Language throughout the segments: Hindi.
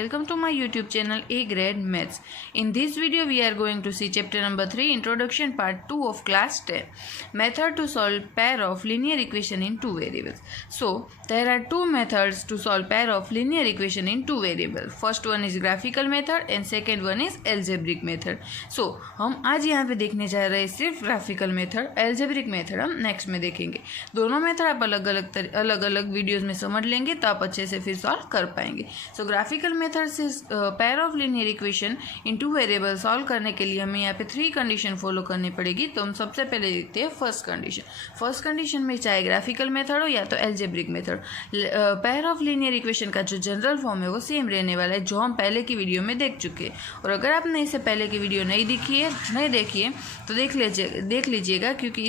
welcome to my YouTube channel A Grade Maths. In this video we are going to see chapter number 3 introduction part 2 of class 10 method to solve pair of linear equation in two variables. So there are two methods to solve pair of linear equation in two variables. First one is graphical method and second one is algebraic method. So हम आज यहाँ पे देखने जा रहे हैं सिर्फ ग्राफिकल मेथड, एल्जेब्रिक मेथड हम नेक्स्ट में देखेंगे। दोनों मेथड आप अलग अलग वीडियोस में समझ लेंगे तो आप अच्छे से फिर सॉल्व कर पाएंगे। सो ग्राफिकल मेथड से pair of linear equation in two variable solve करने के लिए हमें यहाँ पे 3 कंडीशन फॉलो करनी पड़ेगी। तो हम सबसे पहले देखते हैं फर्स्ट कंडीशन। फर्स्ट कंडीशन में चाहे ग्राफिकल मेथड हो या तो algebraic method, pair of linear equation का जो जनरल फॉर्म है वो सेम रहने वाला है जो हम पहले की वीडियो में देख चुके हैं। और अगर आपने इससे पहले की वीडियो नहीं देखी है तो देख लीजिएगा क्योंकि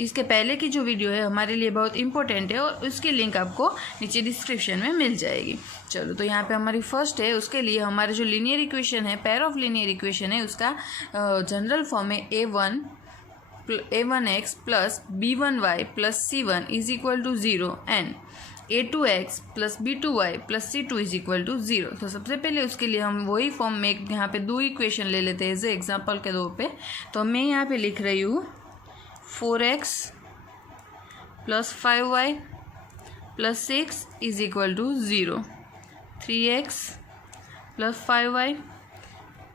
इसके पहले की जो वीडियो है हमारे लिए बहुत इंपॉर्टेंट है और उसकी लिंक आपको नीचे डिस्क्रिप्शन में मिल जाएगी। चलो तो यहाँ पे हमारी फर्स्ट है, उसके लिए हमारे जो लीनियर इक्वेशन है, पेयर ऑफ लीनियर इक्वेशन है, उसका जनरल फॉर्म है a1x plus b1y plus c1 is equal to 0 and a2x plus b2y plus c2 is equal to 0। तो सबसे पहले उसके लिए हम वही फॉर्म में यहाँ पे 2 इक्वेशन ले लेते हैं एज एग्जाम्पल के तौर पे। तो मैं यहाँ पे लिख रही हूँ 4x plus 5y plus 6 is equal to 0, 3x plus 5y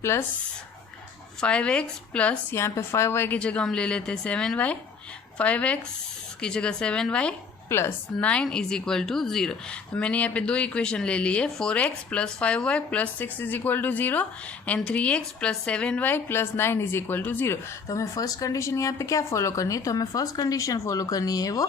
plus 5x plus यहाँ पे 5y की जगह हम ले लेते हैं 7y, 5x की जगह 7y plus 9 is equal to 0। तो मैंने यहाँ पे 2 इक्वेशन ले लिए, 4x plus 5y plus 6 is equal to 0 and 3x plus 7y plus 9 is equal to 0। तो हमें फर्स्ट कंडीशन यहाँ पे क्या फॉलो करनी है? तो हमें फर्स्ट कंडीशन फॉलो करनी है वो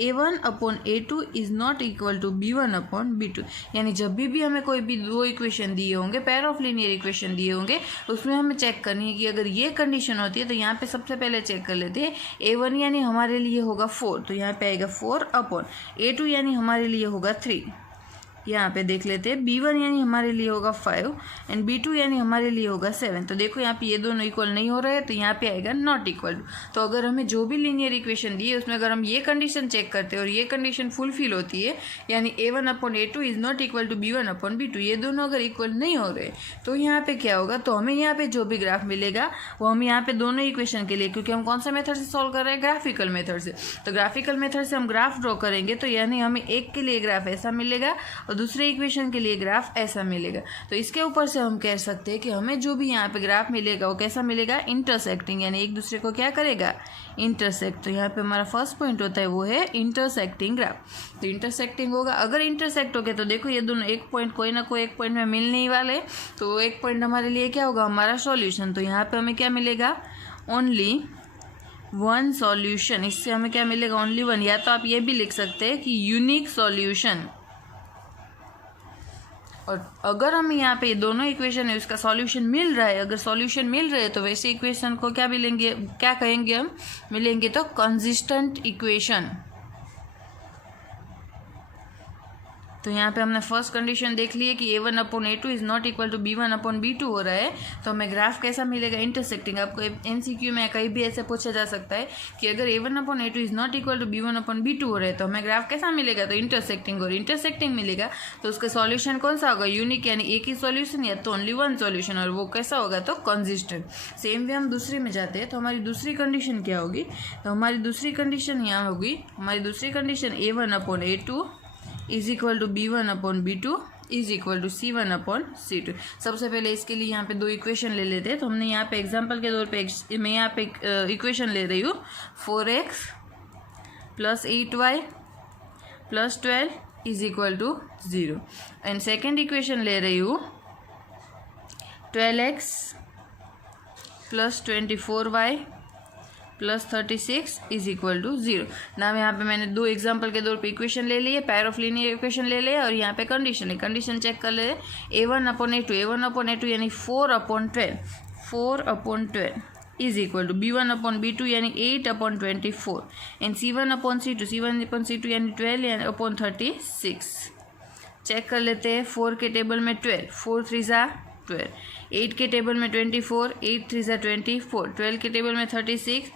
a1 upon a2 is not equal to b1 upon b2। यानी जब भी हमें कोई भी 2 इक्वेशन दिए होंगे, पेयर ऑफ लीनियर इक्वेशन दिए होंगे, उसमें हमें चेक करनी है कि अगर ये कंडीशन होती है तो यहाँ पे सबसे पहले चेक कर लेते हैं a1 यानी हमारे लिए होगा 4, तो यहाँ पे आएगा 4 अपॉन a2 यानी हमारे लिए होगा 3। यहाँ पे देख लेते हैं b1 यानी हमारे लिए होगा 5 एंड b2 यानी हमारे लिए होगा 7। तो देखो यहाँ पे ये दोनों इक्वल नहीं हो रहे हैं तो यहाँ पे आएगा नॉट इक्वल टू। तो अगर हमें जो भी लीनियर इक्वेशन दी है उसमें अगर हम ये कंडीशन चेक करते हैं और ये कंडीशन फुलफिल होती है यानी a1 upon a2 is not equal to b1 upon b2, ये दोनों अगर इक्वल नहीं हो रहे तो यहाँ पे क्या होगा? तो हमें यहाँ पे जो भी ग्राफ मिलेगा वो हम यहाँ पे दोनों इक्वेशन के लिए, क्योंकि हम कौन सा मेथड से सॉल्व कर रहे हैं? ग्राफिकल मेथड से। तो ग्राफिकल मेथड से हम ग्राफ ड्रॉ करेंगे तो यानी हमें एक के लिए ग्राफ ऐसा मिलेगा और दूसरे इक्वेशन के लिए ग्राफ ऐसा मिलेगा। तो इसके ऊपर से हम कह सकते हैं कि हमें जो भी यहाँ पे ग्राफ मिलेगा वो कैसा मिलेगा? इंटरसेक्टिंग, यानी एक दूसरे को क्या करेगा? इंटरसेक्ट। तो यहाँ पे हमारा फर्स्ट पॉइंट होता है वो है इंटरसेक्टिंग ग्राफ। तो इंटरसेक्टिंग होगा, अगर इंटरसेक्ट हो गया तो देखो ये दोनों एक पॉइंट कोई ना कोई एक पॉइंट में मिलने ही वाले, तो एक पॉइंट हमारे लिए क्या होगा? हमारा सॉल्यूशन। तो यहाँ पे हमें क्या मिलेगा? Only one solution. इससे हमें क्या मिलेगा? Only one. या तो आप ये भी लिख सकते हैं कि यूनिक सॉल्यूशन। और अगर हम यहाँ पे दोनों इक्वेशन है उसका सॉल्यूशन मिल रहा है, अगर सॉल्यूशन मिल रहे हैं तो वैसे इक्वेशन को क्या मिलेंगे, क्या कहेंगे हम? मिलेंगे तो कंसिस्टेंट इक्वेशन। तो यहाँ पे हमने फर्स्ट कंडीशन देख ली है कि a1 upon a2 is not equal to b1 upon b2 हो रहा है, तो हमें ग्राफ कैसा मिलेगा? इंटरसेक्टिंग। आपको एमसीक्यू में कहीं भी ऐसे पूछा जा सकता है कि अगर a1 upon a2 is not equal to b1 upon b2 हो रहा है तो हमें ग्राफ कैसा मिलेगा? तो इंटरसेक्टिंग। और इंटरसेक्टिंग मिलेगा तो उसका सॉल्यूशन कौन सा होगा? यूनिक, यानी एक ही सॉल्यूशन या तो ओनली वन सॉल्यूशन, और वो कैसा होगा? तो कंसिस्टेंट। सेम वे हम दूसरे में जाते हैं तो हमारी दूसरी कंडीशन क्या होगी? तो हमारी दूसरी कंडीशन यहाँ होगी, हमारी दूसरी condition a1 upon a2 is equal to b1 upon b2 is equal to c1 upon c2। सबसे पहले इसके लिए यहाँ पे 2 इक्वेशन ले लेते हैं। तो हमने यहाँ पे एग्जांपल के तौर पे मैं यहाँ पे इक्वेशन ले रही हूँ 4x plus 8y plus 12 is equal to 0 and second equation ले रही हूँ 12x plus 24y plus 36 is equal to 0। नाम यहाँ पे मैंने 2 एग्जाम्पल के तौर पे इक्वेशन ले लिए, पेयर ऑफ लीनियर इक्वेशन ले लिया और यहाँ पे कंडीशन है। कंडीशन चेक कर ले, a1 अपॉन a2 यानी 4 upon 12 is equal to b1 upon b2 यानी 8 upon 24 and c1 upon c2 यानी 12 अपॉन 36। चेक कर लेते हैं 4 के टेबल में 12, 4 3 ज़ा 12, 8 के टेबल में 24, 8 3 ज़ा 24, 12 के टेबल में 36,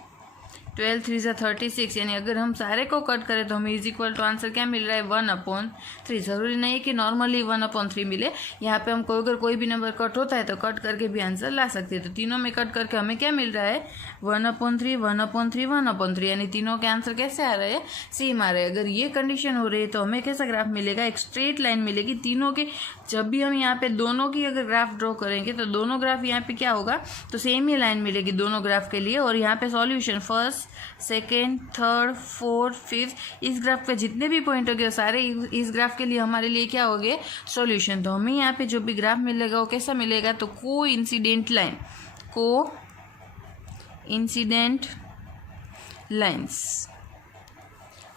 12 3 सा 36, यानी अगर हम सारे को कट करें तो हमें इज इक्वल टू आंसर क्या मिल रहा है 1/3। ज़रूरी नहीं है कि नॉर्मली 1/3 मिले, यहाँ पे हमको अगर कोई भी नंबर कट होता है तो कट करके भी आंसर ला सकते हैं। तो तीनों में कट करके हमें क्या मिल रहा है 1/3 1/3 1/3, यानी तीनों के आंसर कैसे आ रहे हैं, सेम आ रहे हैं। अगर ये कंडीशन हो रही है तो हमें कैसा ग्राफ मिलेगा, एक स्ट्रेट लाइन मिलेगी तीनों के। जब भी हम यहाँ पे दोनों की अगर ग्राफ ड्रॉ करेंगे तो दोनों ग्राफ यहाँ पे क्या होगा, तो सेम ही लाइन मिलेगी दोनों ग्राफ के लिए। और यहाँ पे solution first second third fourth fifth, इस ग्राफ पे जितने भी पॉइंट हो गए सारे इस ग्राफ के लिए हमारे लिए क्या हो गए, सॉल्यूशन। तो हमें यहाँ पे जो भी ग्राफ मिलेगा वो कैसा मिलेगा, तो को इंसिडेंट लाइन, को इंसिडेंट लाइन्स,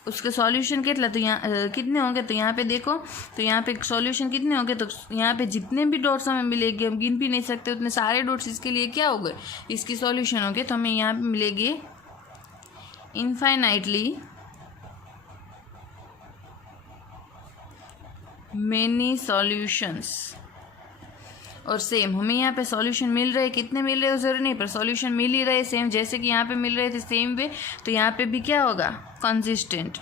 उसके सॉल्यूशन कितना, तो यहाँ कितने होंगे, तो यहाँ पे देखो, तो यहाँ पे सॉल्यूशन कितने होंगे, तो यहाँ पे जितने भी डॉट्स हमें मिलेंगे हम गिन भी नहीं सकते, उतने सारे डॉट्स इसके लिए क्या हो गए, इसकी सॉल्यूशन होंगे। तो हमें यहाँ पे मिलेगी इनफाइनाइटली मेनी सॉल्यूशंस। और सेम हमें यहाँ पे सॉल्यूशन मिल रहे, कितने मिल रहे हो जरूरी नहीं, पर सॉल्यूशन मिल ही रहे सेम, जैसे कि यहाँ पे मिल रहे थे सेम वे, तो यहाँ पे भी क्या होगा, कंसिस्टेंट।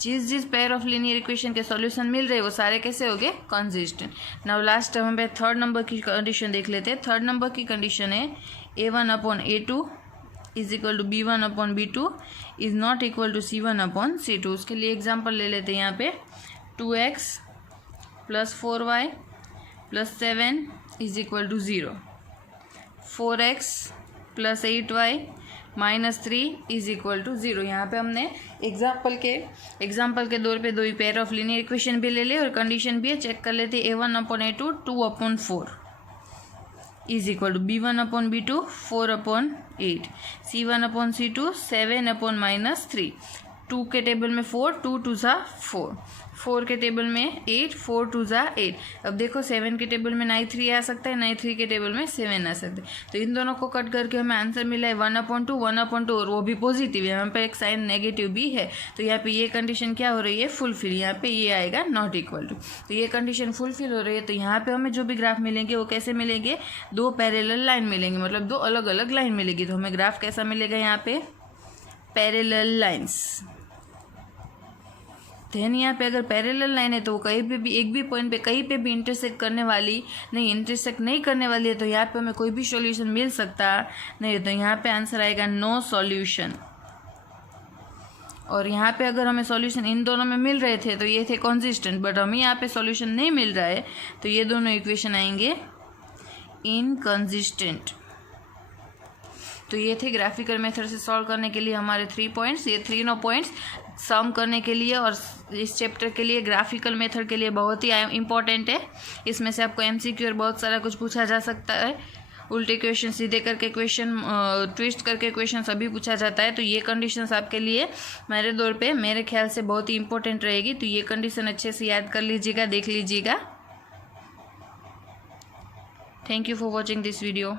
जिस पेयर ऑफ लीनियर इक्वेशन के सॉल्यूशन मिल रहे वो सारे कैसे हो गए, कंसिस्टेंट। नाउ लास्ट हम पे थर्ड नंबर की कंडीशन देख लेते हैं। थर्ड नंबर की कंडीशन है A1/A2 is equal to B1/B2 is not equal to C1/C2। उसके लिए एग्जाम्पल ले लेते हैं। यहाँ पे 2x + 4y + 7 is equal to 0, 4x + 8y - 3 is equal to 0। यहाँ पे हमने एग्जाम्पल के दौर पे दो ही पेयर ऑफ लीनियर इक्वेशन भी ले ले और कंडीशन भी है, चेक कर लेते। A1/A2 2/4 is equal to B1/B2 4/8, C1/C2 7/-3। 2 के टेबल में 4, 2 2 सा 4, 4 के टेबल में 8, 4 2 सा 8। अब देखो 7 के टेबल में ना ही 3 आ सकता है, ना ही 3 के टेबल में 7 आ सकता है। तो इन दोनों को कट करके हमें आंसर मिला है 1/2 1/2, और वो भी पॉजिटिव है, यहाँ पे एक साइन नेगेटिव भी है। तो यहाँ पे ये कंडीशन क्या हो रही है, फुलफिल। यहाँ पे ये आएगा नॉट इक्वल टू, तो ये कंडीशन फुलफिल हो रही है। तो यहाँ पे हमें जो भी ग्राफ मिलेंगे वो कैसे मिलेंगे, दो पैरेलल लाइन मिलेंगे, मतलब दो अलग अलग लाइन मिलेगी। तो हमें ग्राफ कैसा मिलेगा, यहाँ पे पैरेलल लाइन्स। देन यहाँ पे अगर पैरेलल लाइन है तो वो कहीं पे भी एक भी पॉइंट पे कहीं पे भी इंटरसेक्ट करने वाली है, तो यहाँ पे हमें कोई भी सॉल्यूशन मिल सकता नहीं। तो यहाँ पे आंसर आएगा नो सॉल्यूशन। और यहाँ पे अगर हमें सॉल्यूशन इन दोनों में मिल रहे थे तो ये थे कंसिस्टेंट, बट हमें यहाँ पे सॉल्यूशन नहीं मिल रहा है तो ये दोनों इक्वेशन आएंगे इनकंसिस्टेंट। तो ये थे ग्राफिकल मेथड से सॉल्व करने के लिए हमारे 3 पॉइंट्स। ये तीनों पॉइंट्स सम करने के लिए और इस चैप्टर के लिए ग्राफिकल मेथड के लिए बहुत ही इंपॉर्टेंट है। इसमें से आपको MCQ और बहुत सारा कुछ पूछा जा सकता है, उल्टे क्वेश्चन, सीधे करके क्वेश्चन, ट्विस्ट करके क्वेश्चन सभी पूछा जाता है। तो ये कंडीशंस आपके लिए मेरे दौर पे मेरे ख्याल से बहुत ही इंपॉर्टेंट रहेगी। तो ये कंडीशन अच्छे से याद कर लीजिएगा, देख लीजिएगा। Thank you for watching this video.